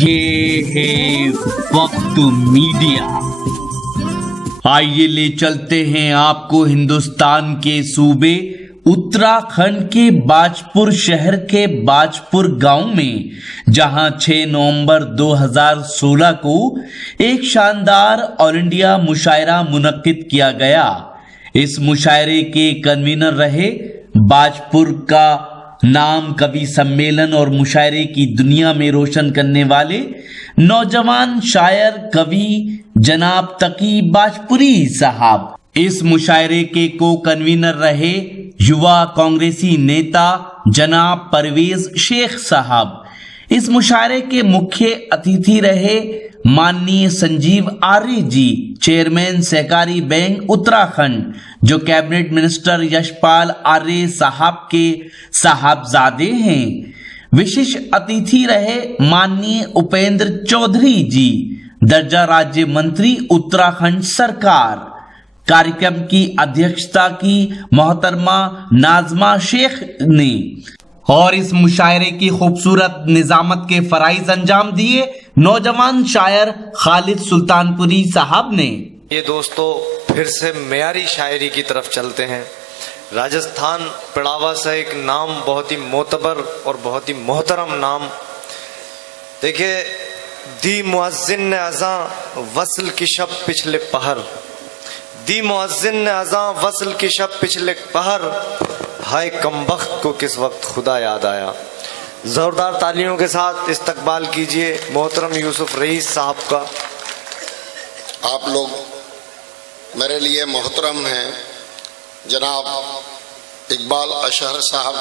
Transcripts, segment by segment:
ये है वक्त मीडिया। आइए ले चलते हैं आपको हिंदुस्तान के सूबे उत्तराखंड के बाजपुर शहर के बाजपुर गांव में, जहां 6 नवंबर 2016 को एक शानदार ऑल इंडिया मुशायरा मुनक्किद किया गया। इस मुशायरे के कन्वीनर रहे बाजपुर का नाम कवि सम्मेलन और मुशायरे की दुनिया में रोशन करने वाले नौजवान शायर कवि जनाब तकी बाजपुरी साहब। इस मुशायरे के को कन्वीनर रहे युवा कांग्रेसी नेता जनाब परवेज शेख साहब। इस मुशायरे के मुख्य अतिथि रहे माननीय संजीव आर्य जी, चेयरमैन सहकारी बैंक उत्तराखंड, जो कैबिनेट मिनिस्टर यशपाल आर्य साहब के साहबजादे हैं। विशेष अतिथि रहे माननीय उपेंद्र चौधरी जी, दर्जा राज्य मंत्री उत्तराखंड सरकार। कार्यक्रम की अध्यक्षता की मोहतरमा नाजमा शेख ने और इस मुशायरे की खूबसूरत निजामत के फराइज अंजाम दिए नौजवान शायर खालिद सुल्तानपुरी साहब ने। ये दोस्तों फिर से मेयारी शायरी की तरफ चलते हैं। राजस्थान पिड़ावा से एक नाम, बहुत ही मोतबर और बहुत ही मोहतरम नाम। देखिए, दी मुअज्जिन ने अज़ां वस्ल की शब पिछले पहर, दी मुअज्जिन ने अज़ां वस्ल की शब पिछले पहर, हाय कमबख्त को किस वक्त खुदा याद आया। जोरदार तालियों के साथ इस्तकबाल कीजिए मोहतरम यूसुफ रईस साहब का। आप लोग मेरे लिए मोहतरम हैं। जनाब इकबाल अशहर साहब,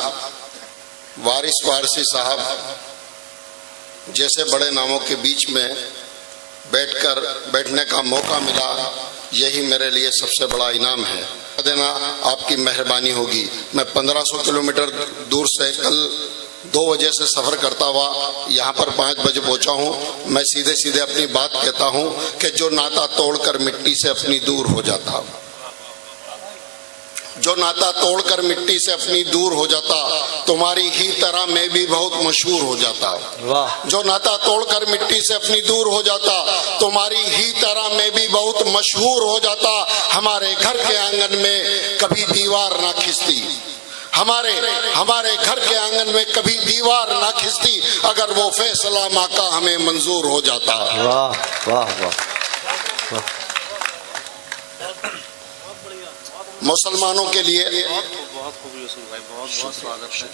वारिस वारसी साहब जैसे बड़े नामों के बीच में बैठने का मौका मिला, यही मेरे लिए सबसे बड़ा इनाम है। देना आपकी मेहरबानी होगी। मैं 1500 किलोमीटर दूर से कल 2 बजे से सफ़र करता हुआ यहाँ पर 5 बजे पहुँचा हूँ। मैं सीधे सीधे अपनी बात कहता हूँ कि जो नाता तोड़कर मिट्टी से अपनी दूर हो जाता, जो नाता तोड़कर मिट्टी से अपनी दूर हो जाता, तुम्हारी ही तरह मैं भी बहुत मशहूर हो जाता। जो नाता तोड़कर मिट्टी से अपनी दूर हो जाता, तुम्हारी ही तरह मैं भी बहुत मशहूर हो जाता। हमारे घर के आंगन में कभी दीवार ना खिंचती, हमारे घर के आंगन में कभी दीवार ना खिंचती, अगर वो फैसला माँ का हमें मंजूर हो जाता। वाह वाह वाह। मुसलमानों के लिए बहुत खूब यूसुफ भाई, बहुत बहुत स्वागत है।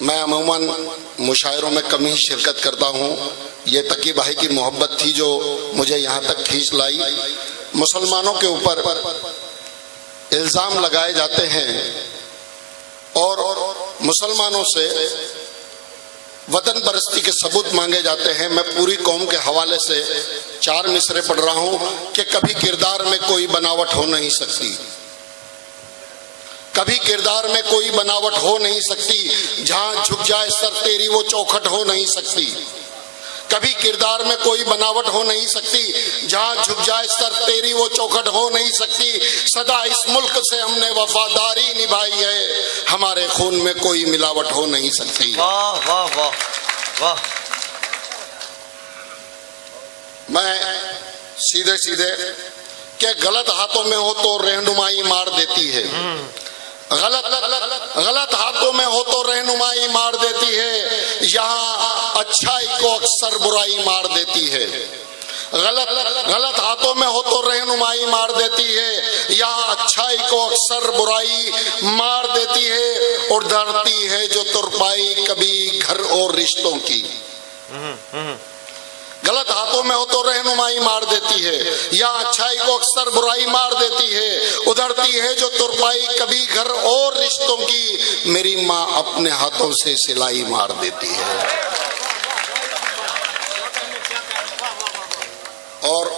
मैं अमूमन मुशायरों में कम ही शिरकत करता हूँ। ये तकी भाई की मोहब्बत थी जो मुझे यहाँ तक खींच लाई। मुसलमानों के ऊपर इल्ज़ाम लगाए जाते हैं और मुसलमानों से वतन परस्ती के सबूत मांगे जाते हैं। मैं पूरी कौम के हवाले से 4 मिसरे पढ़ रहा हूं कि कभी किरदार में कोई बनावट हो नहीं सकती, कभी किरदार में कोई बनावट हो नहीं सकती। जहां झुक जाए सर तेरी वो चौखट हो नहीं सकती, कभी किरदार में कोई बनावट हो नहीं सकती। जहां झुक जाए सर तेरी वो चौखट हो नहीं सकती। सदा इस मुल्क से हमने वफादारी निभाई है, हमारे खून में कोई मिलावट हो नहीं सकती। वाह वाह वाह वाह। मैं सीधे सीधे के गलत हाथों में हो तो रहनुमाई मार देती है, गलत हाथों में हो तो रहनुमाई मार देती है। यहाँ अच्छाई को अक्सर बुराई मार देती है, गलत हाथों में हो तो रहनुमाई मार देती है। यहाँ अच्छाई को अक्सर बुराई मार देती है, और धरती है जो तुरपाई कभी घर और रिश्तों की। गलत हाथों में हो तो रहनुमाई मार देती है, या अच्छाई को अक्सर बुराई मार देती है। उधरती है जो तुरपाई कभी घर और रिश्तों की, मेरी माँ अपने हाथों से सिलाई मार देती है। और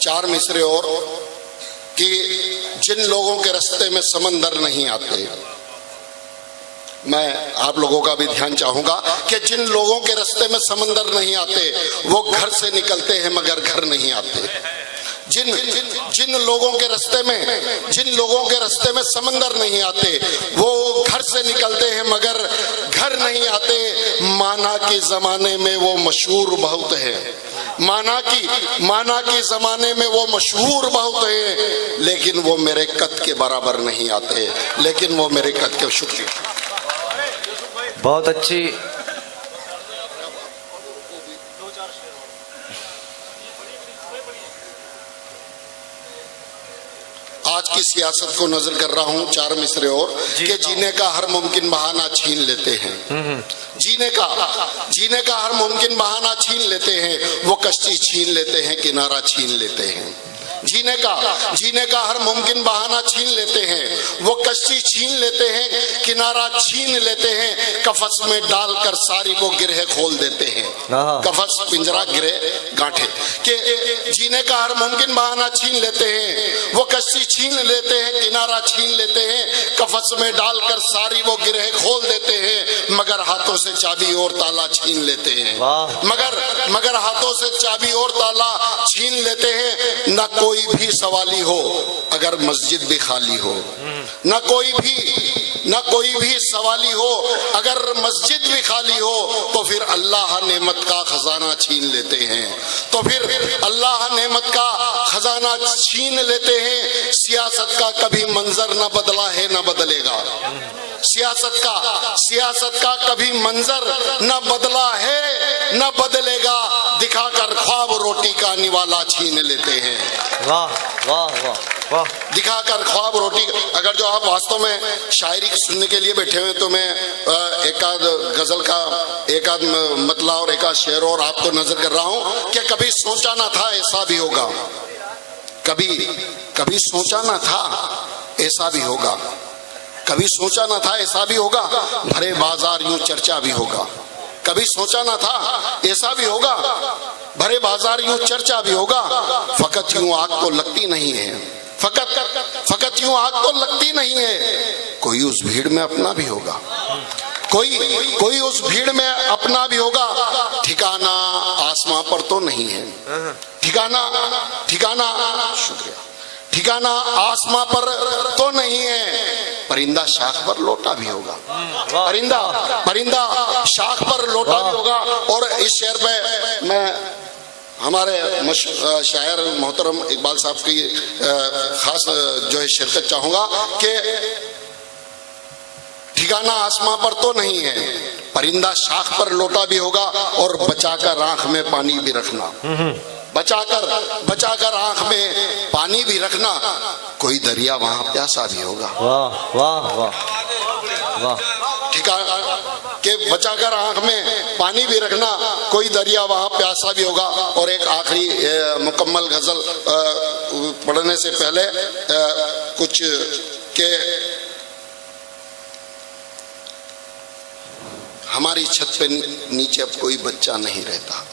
4 मिसरे और कि जिन लोगों के रास्ते में समंदर नहीं आते, मैं आप लोगों का भी ध्यान चाहूंगा कि जिन लोगों के रास्ते में समंदर नहीं आते, वो घर से निकलते हैं मगर घर नहीं आते। जिन लोगों के रास्ते में समंदर नहीं आते, वो घर से निकलते हैं मगर घर नहीं आते। माना के जमाने में वो मशहूर बहुत है, माना की जमाने में वो मशहूर बहुत है, लेकिन वो मेरे कद के बराबर नहीं आते, लेकिन वो मेरे कद के। शुक्रिया, बहुत अच्छी। आज की सियासत को नजर कर रहा हूं, 4 मिसरे और कि जीने का हर मुमकिन बहाना छीन लेते हैं, जीने का हर मुमकिन बहाना छीन लेते हैं, वो कश्ती छीन लेते हैं, किनारा छीन लेते हैं। जीने का हर मुमकिन बहाना छीन लेते हैं, वो कश्ती छीन लेते हैं, किनारा छीन लेते हैं, कफस में डालकर सारी वो गिरह खोल देते हैं। कफस पिंजरा गिरह गांठे के जीने का हर मुमकिन बहाना छीन लेते हैं, वो कश्ती छीन लेते हैं, किनारा छीन लेते हैं, कफस में डालकर सारी वो गिरह खोल देते हैं, मगर हाथों से चाबी और ताला छीन लेते हैं। मगर हाथों से चाबी और ताला छीन लेते हैं। न कोई भी सवाली हो अगर मस्जिद भी खाली हो, न कोई भी सवाली हो अगर मस्जिद भी खाली हो, तो फिर अल्लाह नेमत का खजाना छीन लेते हैं, तो फिर अल्लाह नेमत का खजाना छीन लेते हैं। सियासत का कभी मंजर न बदला है न बदलेगा, सियासत का कभी मंजर न बदला है न बदलेगा, दिखाकर ख्वाब रोटी का निवाला छीन लेते हैं। वाह वाह वाह वाह, दिखाकर ख्वाब रोटी। अगर जो आप वास्तव में शायरी सुनने के लिए बैठे हुए, तो मैं एक आध गजल का एक आध मतला और एक आध शेर और आपको नजर कर रहा हूं कि कभी सोचा ना था ऐसा भी होगा, कभी सोचा ना था ऐसा भी होगा, कभी सोचा ना था ऐसा भी होगा, भरे बाजार यूं चर्चा भी होगा। कभी सोचा ना था ऐसा भी होगा, भरे बाजार यूं चर्चा भी होगा। फकत यूं आग तो लगती नहीं है, फकत यूं आग तो लगती नहीं है, कोई उस भीड़ में अपना भी होगा, कोई उस भीड़ में अपना भी होगा। ठिकाना आसमां पर तो नहीं है, ठिकाना शुक्रिया, ठिकाना आसमां पर तो नहीं है, परिंदा शाख पर लौटा भी होगा, परिंदा शाख पर लौटा भी होगा। और इस शेर पे मैं हमारे शायर मोहतरम इकबाल साहब की खास जो है शिरकत चाहूंगा कि ठिकाना आसमां पर तो नहीं है, परिंदा शाख पर लौटा भी होगा, और बचाकर आंख में पानी भी रखना, बचाकर आंख में पानी भी रखना, कोई दरिया वहां प्यासा भी होगा। वाह वाह वाह वाह, ठिकाना के बचाकर आंख में पानी भी रखना, कोई दरिया वहां प्यासा भी होगा। और एक आखिरी मुकम्मल गजल पढ़ने से पहले कुछ के हमारी छत पे नीचे अब कोई बच्चा नहीं रहता।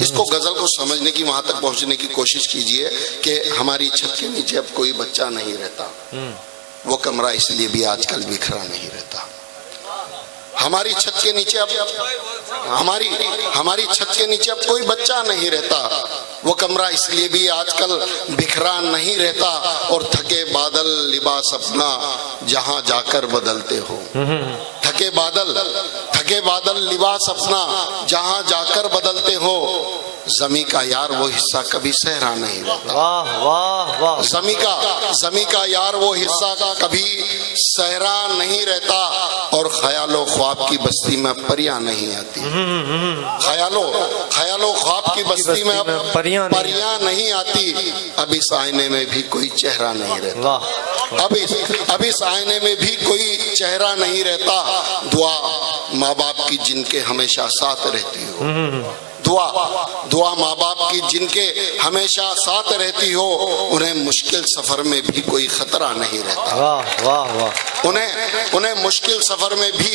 इसको गजल को समझने की, वहां तक पहुंचने की कोशिश कीजिए कि हमारी छत के नीचे अब कोई बच्चा नहीं रहता, वो कमरा इसलिए भी आजकल बिखरा नहीं रहता। हमारी छत के नीचे अब हमारी छत के नीचे अब कोई बच्चा नहीं रहता, वो कमरा इसलिए भी आजकल बिखरा नहीं रहता। और थके बादल लिबास अपना जहां जाकर बदलते हो, थके बादल लिबास अपना जहां जाकर बदलते हो, जमी का यार वो हिस्सा कभी सहरा नहीं रहता। वाह वाह वाह, जमी का यार वो हिस्सा का कभी सहरा नहीं रहता। और ख्यालो ख्वाब की बस्ती में परियां नहीं आती, ख्यालो ख्वाब की बस्ती में परियां नहीं आती। अब इस आईने में भी कोई चेहरा नहीं रहता, अब इस आईने में भी कोई चेहरा नहीं रहता। दुआ माँ बाप की जिनके हमेशा साथ रहती हो, दुआ माँ बाप की जिनके हमेशा साथ रहती हो, उन्हें मुश्किल सफर में भी कोई खतरा नहीं रहता। वाह वाह वाह, उन्हें मुश्किल सफर में भी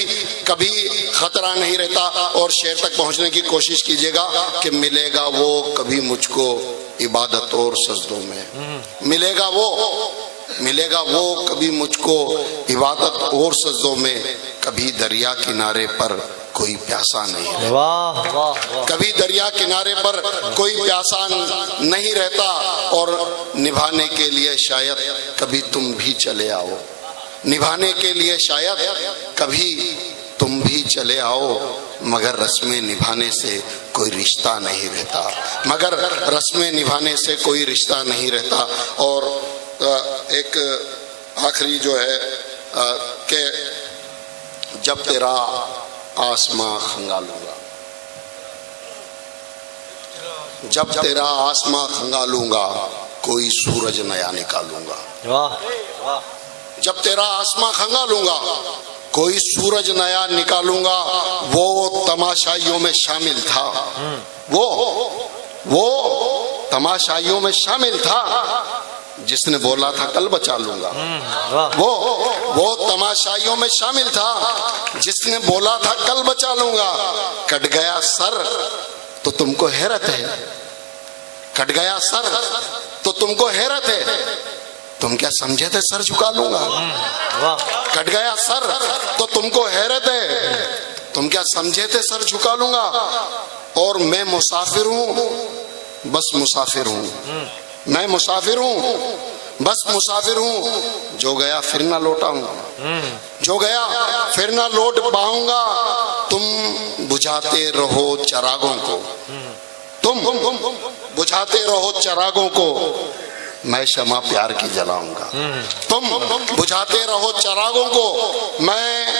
कभी खतरा नहीं रहता। और शेर तक पहुंचने की कोशिश कीजिएगा कि मिलेगा वो कभी मुझको इबादत और सजदों में, मिलेगा वो कभी मुझको इबादत और सजदों में, कभी दरिया किनारे पर कोई प्यासा नहीं रहता। वाह वाह वाह। कभी दरिया किनारे पर कोई प्यासा नहीं रहता, और निभाने के लिए शायद कभी तुम भी चले आओ, निभाने के लिए शायद कभी तुम भी चले आओ, मगर रस्में निभाने से कोई रिश्ता नहीं रहता, मगर रस्में निभाने से कोई रिश्ता नहीं रहता। और एक आखिरी जो है कि जब तेरा आसमां खंगालूंगा, जब तेरा आसमां खंगालूंगा, कोई सूरज नया निकालूंगा। वाह वाह। जब तेरा आसमां खंगालूंगा, कोई सूरज नया निकालूंगा। वो तमाशाइयों में शामिल था, वो तमाशाइयों में शामिल था जिसने बोला था कल बचा लूंगा। वो तमाशाइयों में शामिल था जिसने बोला था कल बचा लूंगा। कट गया सर तो तुमको हैरत है, कट गया सर तो तुमको हैरत है, तुम क्या समझे थे सर झुका लूंगा। कट गया सर तो तुमको हैरत है, तुम क्या समझे थे सर झुका लूंगा। और मैं मुसाफिर हूं, बस मुसाफिर हूं, मैं मुसाफिर हूं, बस मुसाफिर हूं, जो गया फिर ना लौटाऊंगा, जो गया फिर ना लौट पाऊंगा। तुम बुझाते रहो चिरागों को, तुम बुझाते रहो चिरागों को, मैं शमा प्यार की जलाऊंगा। तुम बुझाते रहो चिरागों को, मैं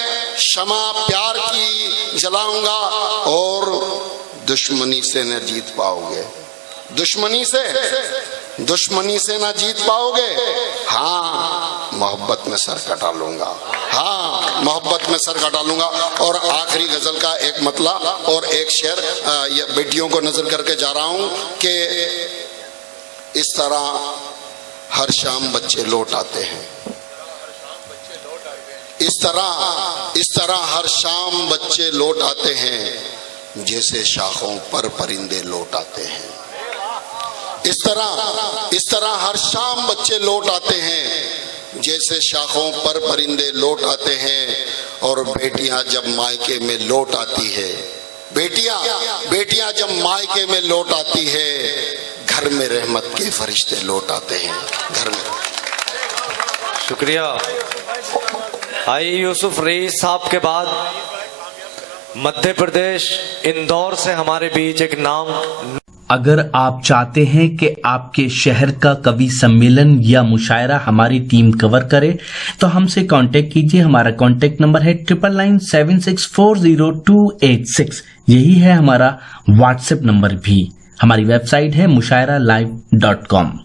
शमा प्यार की जलाऊंगा। और दुश्मनी से न जीत पाओगे, दुश्मनी से ना जीत पाओगे। हाँ, मोहब्बत में सर कटा लूंगा, हाँ मोहब्बत में सर कटा लूंगा। और आखिरी गजल का एक मतला और एक शेर ये बेटियों को नजर करके जा रहा हूं कि इस तरह हर शाम बच्चे लौट आते हैं, इस तरह हर शाम बच्चे लौट आते हैं, जैसे शाखों पर परिंदे लौट आते हैं। इस तरह हर शाम बच्चे लौट आते हैं, जैसे शाखों पर परिंदे लौट आते हैं। और बेटियां जब मायके में लौट आती है, बेटियां जब मायके में लौट आती है, घर में रहमत के फरिश्ते लौट आते हैं, घर में। शुक्रिया। आइए यूसुफ रईस साहब के बाद मध्य प्रदेश इंदौर से हमारे बीच एक नाम। अगर आप चाहते हैं कि आपके शहर का कवि सम्मेलन या मुशायरा हमारी टीम कवर करे तो हमसे कांटेक्ट कीजिए। हमारा कांटेक्ट नंबर है 9997640286। यही है हमारा व्हाट्सएप नंबर भी। हमारी वेबसाइट है mushairalive.com।